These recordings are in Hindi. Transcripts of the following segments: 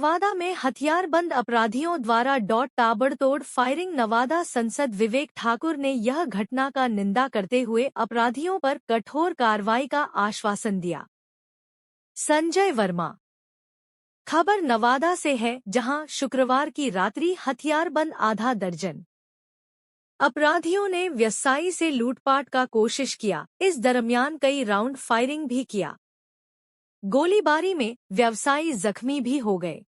नवादा में हथियारबंद अपराधियों द्वारा ताबड़तोड़ फायरिंग। नवादा सांसद विवेक ठाकुर ने यह घटना का निंदा करते हुए अपराधियों पर कठोर कार्रवाई का आश्वासन दिया। संजय वर्मा। खबर नवादा से है, जहां शुक्रवार की रात्रि हथियारबंद आधा दर्जन अपराधियों ने व्यवसायी से लूटपाट का कोशिश किया। इस दरमियान कई राउंड फायरिंग भी किया। गोलीबारी में व्यवसायी जख्मी भी हो गए।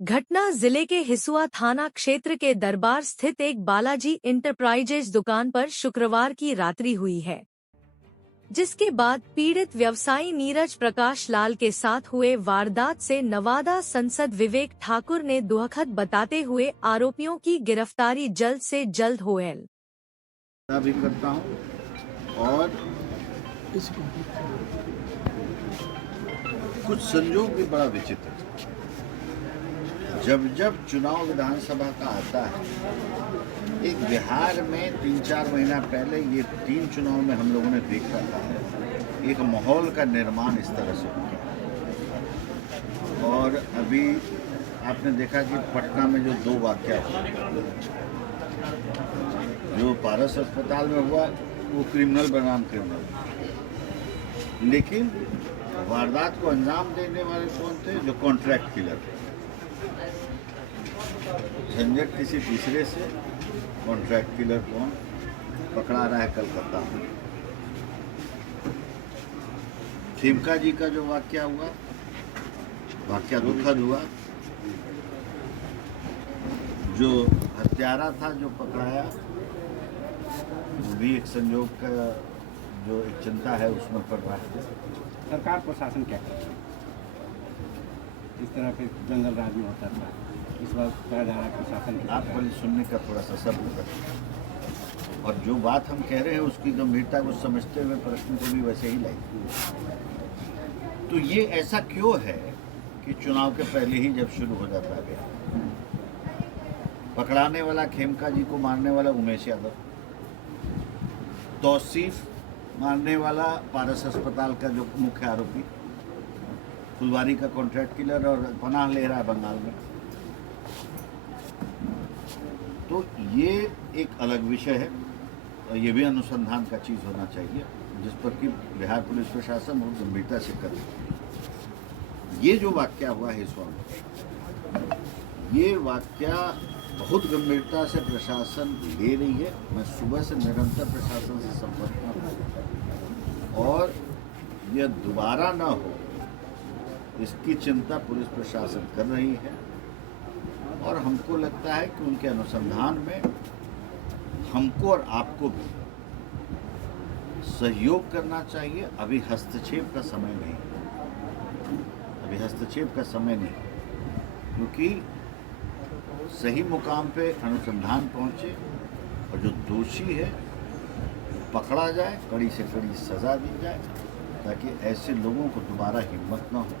घटना जिले के हिसुआ थाना क्षेत्र के दरबार स्थित एक बालाजी इंटरप्राइजेज दुकान पर शुक्रवार की रात्रि हुई है, जिसके बाद पीड़ित व्यवसायी नीरज प्रकाश लाल के साथ हुए वारदात से नवादा सांसद विवेक ठाकुर ने दुखद बताते हुए आरोपियों की गिरफ्तारी जल्द से जल्द हो। भी करता हूं और कुछ संयोग भी बड़ा विचित्र। जब जब चुनाव विधानसभा का आता है, एक बिहार में 3-4 महीना पहले ये 3 चुनाव में हम लोगों ने देखा था, एक माहौल का निर्माण इस तरह से हुआ। और अभी आपने देखा कि पटना में जो 2 वाक़या हुआ, जो पारस अस्पताल में हुआ वो क्रिमिनल बनाम क्रिमिनल, लेकिन वारदात को अंजाम देने वाले कौन थे? जो कॉन्ट्रैक्ट किलर थे। झंझट किसी तीसरे से, कॉन्ट्रैक्ट किलर कौन पकड़ा रहा है कलकत्ता में। खेमका जी का जो वाकया हुआ, वाकया दुखद हुआ। जो हत्यारा था जो पकड़ाया, वो भी एक संयोग का जो एक चिंता है उसमें पड़ रहा है। सरकार प्रशासन क्या कर रहा है? इस तरह के जंगल राज में होता था, इस बार कहा जा रहा है प्रशासन। आप पहले सुनने का थोड़ा सा सब्र करें, और जो बात हम कह रहे हैं उसकी गंभीरता को समझते हुए प्रश्न को भी वैसे ही लाइए। तो ये ऐसा क्यों है कि चुनाव के पहले ही जब शुरू हो जाता है, पकड़ाने वाला खेमका जी को मारने वाला उमेश यादव, तौसीफ मारने वाला पारस अस्पताल का जो मुख्य आरोपी, फुलवारी का कॉन्ट्रैक्ट किलर, और पनाह ले रहा है बंगाल में। तो ये एक अलग विषय है और ये भी अनुसंधान का चीज़ होना चाहिए, जिस पर कि बिहार पुलिस प्रशासन बहुत गंभीरता से कर रही है। ये जो वाकया हुआ है इस वक्त, ये वाकया बहुत गंभीरता से प्रशासन ले रही है। मैं सुबह से निरंतर प्रशासन से संपर्क में हूँ, और यह दोबारा ना हो इसकी चिंता पुलिस प्रशासन कर रही है। और हमको लगता है कि उनके अनुसंधान में हमको और आपको भी सहयोग करना चाहिए। अभी हस्तक्षेप का समय नहीं, अभी हस्तक्षेप का समय नहीं, क्योंकि सही मुकाम पे अनुसंधान पहुंचे और जो दोषी है पकड़ा जाए, कड़ी से कड़ी सजा दी जाए, ताकि ऐसे लोगों को दोबारा हिम्मत न हो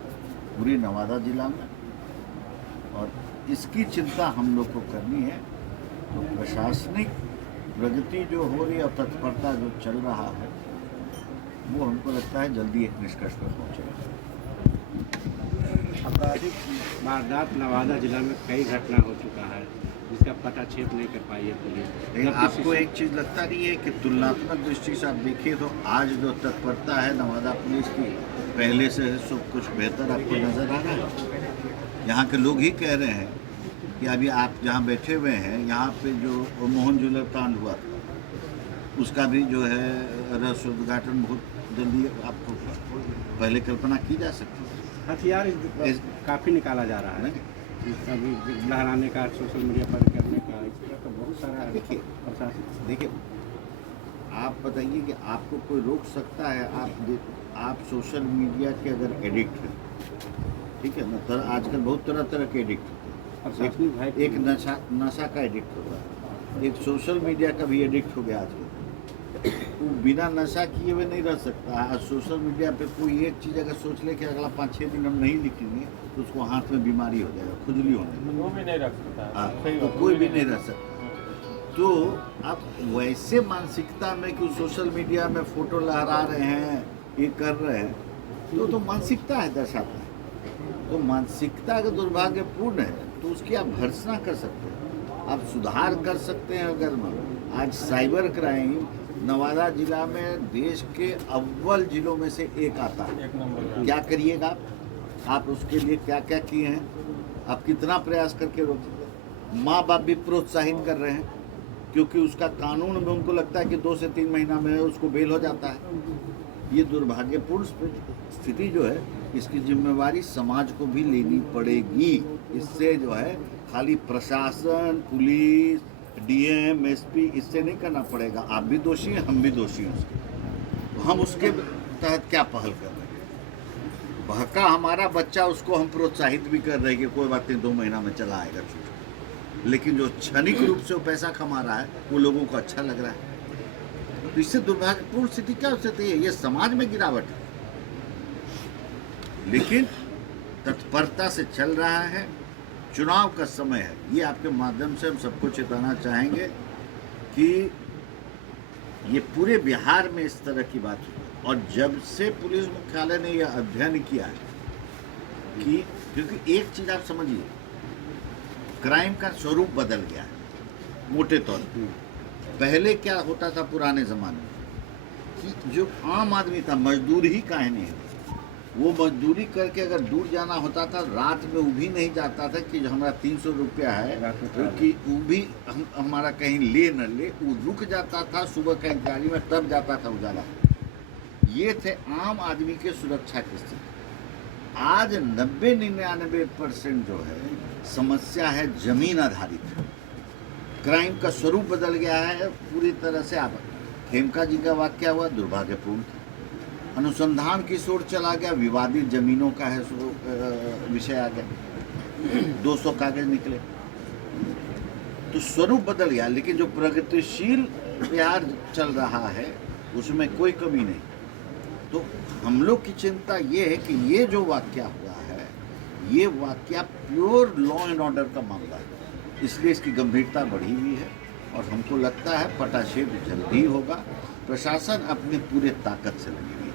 पूरी नवादा जिला में। और इसकी चिंता हम लोग को करनी है। तो प्रशासनिक प्रगति जो हो रही है और तत्परता जो चल रहा है, वो हमको लगता है जल्दी एक निष्कर्ष पर पहुँचेगा। आपराधिक वारदात नवादा जिला में कई घटना हो चुका है, जिसका पटाक्षेप नहीं कर पाई है पुलिस। लेकिन आपको एक चीज़ लगता नहीं है कि तुलनात्मक दृष्टि से आप देखिए तो आज जो तत्परता है नवादा पुलिस की, पहले से सब कुछ बेहतर आपको नज़र आ रहा है। यहाँ के लोग ही कह रहे हैं कि अभी आप जहाँ बैठे हुए हैं, यहाँ पे जो मोहन ज्वेलर कांड हुआ था, उसका भी जो है रहस्य उद्घाटन बहुत जल्दी आपको पहले कल्पना की जा सकती है। हथियार काफ़ी निकाला जा रहा है, अभी लहराने का, सोशल मीडिया पर करने का, इस तरह का बहुत सारा। देखिए आप बताइए कि आपको कोई रोक सकता है? आप सोशल मीडिया के अगर एडिक्ट हैं, ठीक है ना, आजकल बहुत तरह तरह के एडिक्ट होते हैं। एक नशा का एडिक्ट होता है, एक सोशल मीडिया का भी एडिक्ट हो गया आजकल। वो बिना नशा किए हुए नहीं रह सकता है। सोशल मीडिया पे कोई एक चीज़ अगर सोच ले कि अगला 5-6 दिन हम नहीं लिखेंगे तो उसको हाथ में बीमारी हो जाएगा, खुजली होने लगेगी, वो भी नहीं रख सकता। तो कोई भी नहीं रह सकता। तो आप वैसे मानसिकता में कि सोशल मीडिया में फ़ोटो लहरा रहे हैं, ये कर रहे हैं, तो मानसिकता है, दर्शाता है। तो मानसिकता अगर दुर्भाग्यपूर्ण है तो उसकी आप भर्त्सना कर सकते हैं, आप सुधार कर सकते हैं। अगर आज साइबर क्राइम नवादा जिला में देश के अव्वल जिलों में से एक आता है, क्या करिएगा आप उसके लिए क्या क्या किए हैं, आप कितना प्रयास करके रोक सकते हैं। माँ बाप भी प्रोत्साहित कर रहे हैं क्योंकि उसका कानून में उनको लगता है कि 2 से 3 महीना में उसको बेल हो जाता है। ये दुर्भाग्यपूर्ण स्थिति जो है, इसकी जिम्मेवारी समाज को भी लेनी पड़ेगी। इससे जो है खाली प्रशासन, पुलिस, डीएम, एसपी इससे नहीं करना पड़ेगा। आप भी दोषी हैं, हम भी दोषी हैं उसके, तो हम उसके तहत क्या पहल कर रहे हैं। बहका हमारा बच्चा, उसको हम प्रोत्साहित भी कर रहे हैं कि कोई बात नहीं 2 महीना में चला आएगा चूजा, लेकिन जो क्षणिक रूप से वो पैसा कमा रहा है वो लोगों को अच्छा लग रहा है। तो इससे दुर्भाग्यपूर्ण स्थिति क्या हो सकती है, ये समाज में गिरावट है। लेकिन तत्परता से चल रहा है, चुनाव का समय है। ये आपके माध्यम से हम सबको चेताना चाहेंगे कि ये पूरे बिहार में इस तरह की बात हुई, और जब से पुलिस मुख्यालय ने यह अध्ययन किया है कि, क्योंकि एक चीज आप समझिए, क्राइम का स्वरूप बदल गया है मोटे तौर पर। पहले क्या होता था पुराने ज़माने में कि जो आम आदमी था, मजदूर ही काहे नहीं है, वो मजदूरी करके अगर दूर जाना होता था, रात में वो भी नहीं जाता था कि जो हमारा 300 रुपया है कि वो भी हमारा कहीं ले न ले, वो रुक जाता था सुबह कहीं गाड़ी में, तब जाता था उजाला। ये थे आम आदमी के सुरक्षा की स्थिति। आज 90-99% जो है समस्या है जमीन आधारित। क्राइम का स्वरूप बदल गया है पूरी तरह से। आप खेमका जी का वाक्य हुआ, दुर्भाग्यपूर्ण था। अनुसंधान की ओर चला गया, विवादित जमीनों का है विषय आ गया, 200 कागज निकले, तो स्वरूप बदल गया। लेकिन जो प्रगतिशील बिहार चल रहा है उसमें कोई कमी नहीं। तो हम लोग की चिंता ये है कि ये जो वाकया हुआ है, ये वाकया प्योर लॉ एंड ऑर्डर का मामला है, इसलिए इसकी गंभीरता बढ़ी हुई है। और हमको लगता है पटाक्षेप जल्दी होगा। प्रशासन अपने पूरे ताकत से लगी हुई है।